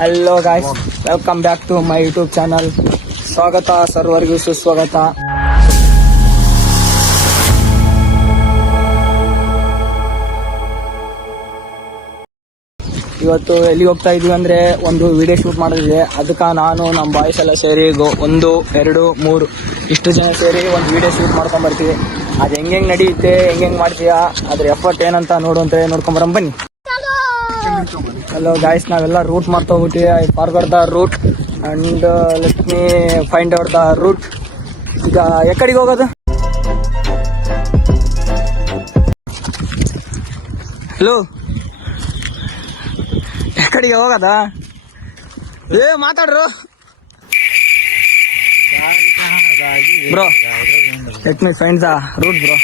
Hello guys, welcome back to my YouTube channel. ಸ್ವಾಗತ, ಸರ್ವರಿಗೂ ಸುಸ್ವಾಗತ. ಇವತ್ತು ಎಲ್ಲಿಗೆ ಹೋಗ್ತಾ ಇದೀವಿ ಅಂದ್ರೆ ಒಂದು ವಿಡಿಯೋ ಶೂಟ್ ಮಾಡೋದಿದೆ. ಅದಕ್ಕೆ ನಾನು ನಮ್ಮ ಬಾಯ್ಸ್ ಎಲ್ಲ ಸೇರಿ 1, 2, 3 ಇಷ್ಟು ಜನ ಸೇರಿ ಒಂದು ವಿಡಿಯೋ ಶೂಟ್ ಮಾಡ್ಕೊಂಡ್ ಬರ್ತೀವಿ. ಅದು ಹೆಂಗೆ ನಡೆಯುತ್ತೆ, ಹೆಂಗೆ ಮಾಡ್ತೀಯಾ, ಅದ್ರ ಎಫರ್ಟ್ ಏನಂತ ನೋಡ್ಕೊಂಬರಂ ಬನ್ನಿ. ಹಲೋ ಗಾಯ್ಸ್, ನಾವೆಲ್ಲ ರೂಟ್ ಮಾಡ್ತಾ ಹೋಗ್ಬಿಟ್ಟಿವಿ. I forgot the route and let me find out the route. ಈಗ ಎಕಡಿಗೆ ಹೋಗೋದು? ಹಲೋ, ಎಕಡಿಗೆ ಹೋಗೋದ? ಮಾತಾಡ್ರು bro. Let me find the route bro.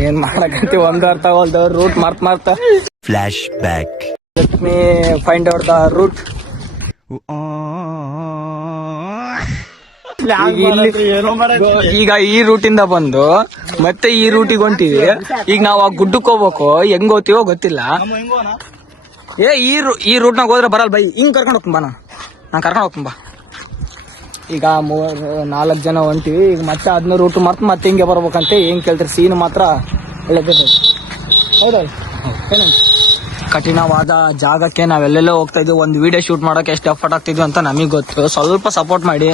ಏನ್ ಮಾಡಕಂತಿ, ಒಂದು ಅರ್ಥ ಆಗಲ್ದು. ರೂಟ್ ಮಾರ್ತಾ flash back. Let me find out the route. ಈಗ ಈ ರೂಟಿಂದ ಬಂದು ಮತ್ತೆ ಈ ರೂಟಿಗೆ ಹೊಂಟಿವಿ. ಈಗ ನಾವು ಆ ಗುಡ್ಡಕ್ಕೆ ಹೋಗ್ಬೇಕು. ಹೆಂಗ್ ಹೋಗ್ತೀವೋ ಗೊತ್ತಿಲ್ಲ. ಈ ರೂಟ್ನಾಗ ಹೋದ್ರೆ ಬರಲ್ಲ ಬೈ. ಹಿಂಗ್ ಕರ್ಕೊಂಡು ಹೋಗ್ತೀನಿ ಬಾ. ನಾನು ಕರ್ಕೊಂಡು ಹೋಗ್ತೀನಿ ಬಾ. ಈಗ 4 ಜನ ಹೊಂಟಿವಿ. ಈಗ ಮತ್ತೆ 15 ರೂಟ್ ಮತ್ತೆ ಹಿಂಗೆ ಬರ್ಬೇಕಂತೆ. ಹೆಂಗ್ ಕೇಳ್ತಾರೆ, ಸೀನ್ ಮಾತ್ರ ಒಳ್ಳೆದಿದೆ. ಹೌದಲ್ಲ? ಏನಂತ ಕಠಿಣವಾದ ಜಾಗಕ್ಕೆ ನಾವೆಲ್ಲೆಲ್ಲೋ ಹೋಗ್ತಾ ಇದ್ವಿ. ಒಂದು ವಿಡಿಯೋ ಶೂಟ್ ಮಾಡೋಕೆ ಎಷ್ಟು ಎಫರ್ಟ್ ಆಗ್ತಿದ್ವಿ ಅಂತ ನಮಗೆ ಗೊತ್ತು. ಸ್ವಲ್ಪ ಸಪೋರ್ಟ್ ಮಾಡಿ.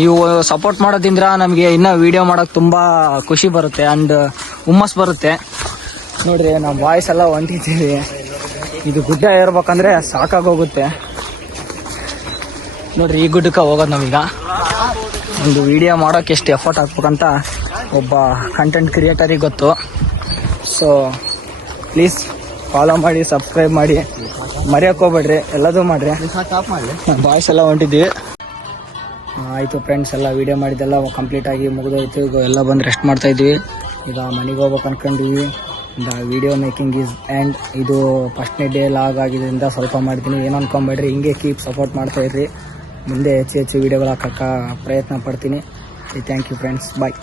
ನೀವು ಸಪೋರ್ಟ್ ಮಾಡೋದ್ರಿಂದ ನಮಗೆ ಇನ್ನೂ ವಿಡಿಯೋ ಮಾಡೋಕೆ ತುಂಬ ಖುಷಿ ಬರುತ್ತೆ ಅಂಡ್ ಹುಮ್ಮಸ್ ಬರುತ್ತೆ. ನೋಡ್ರಿ, ನಾವು ಬಾಯ್ಸ್ ಎಲ್ಲ ಹೊಂಟಿದ್ದೀವಿ. ಇದು ಗುಡ್ಡ ಏರ್ಬೇಕಂದ್ರೆ ಸಾಕಾಗೋಗುತ್ತೆ. ನೋಡ್ರಿ, ಈ ಗುಡ್ಡಕ್ಕೆ ಹೋಗೋದು ನಾವೀಗ. ಒಂದು ವಿಡಿಯೋ ಮಾಡೋಕೆ ಎಷ್ಟು ಎಫರ್ಟ್ ಹಾಕ್ಬೇಕಂತ ಒಬ್ಬ ಕಂಟೆಂಟ್ ಕ್ರಿಯೇಟರಿಗೆ ಗೊತ್ತು. ಸೊ ಪ್ಲೀಸ್ ಫಾಲೋ ಮಾಡಿ, ಸಬ್ಸ್ಕ್ರೈಬ್ ಮಾಡಿ, ಮರೆಯೋಕೆ ಹೋಗ್ಬೇಡ್ರಿ. ಎಲ್ಲದೂ ಮಾಡ್ರಿ. ಬಾಯ್ಸ್ ಎಲ್ಲ ಹೊಂಟಿದ್ವಿ. ಆಯಿತು ಫ್ರೆಂಡ್ಸ್, ಎಲ್ಲ ವೀಡಿಯೋ ಮಾಡಿದ್ದೆಲ್ಲ ಕಂಪ್ಲೀಟ್ ಆಗಿ ಮುಗಿದೋಯ್ತು. ಈಗ ಎಲ್ಲ ಬಂದು ರೆಸ್ಟ್ ಮಾಡ್ತಾ ಇದ್ವಿ. ಈಗ ಮನೆಗೆ ಹೋಗ್ಬೇಕು ಅನ್ಕೊಂಡಿವಿ. The video making is and ಇದು ಫಸ್ಟ್ನೇ ಡೇ ಲಾಗ್ ಆಗಿದ್ದರಿಂದ ಸ್ವಲ್ಪ ಮಾಡಿದ್ದೀನಿ. ಏನು ಅನ್ಕೊಂಬೇಡ್ರಿ. ಹಿಂಗೆ ಕೀಪ್ ಸಪೋರ್ಟ್ ಮಾಡ್ತಾ ಇರ್ರಿ. ಮುಂದೆ ಹೆಚ್ಚು ವೀಡಿಯೋಗಳು ಹಾಕೋಕ್ಕೆ ಪ್ರಯತ್ನ ಪಡ್ತೀನಿ. Thank you friends, bye.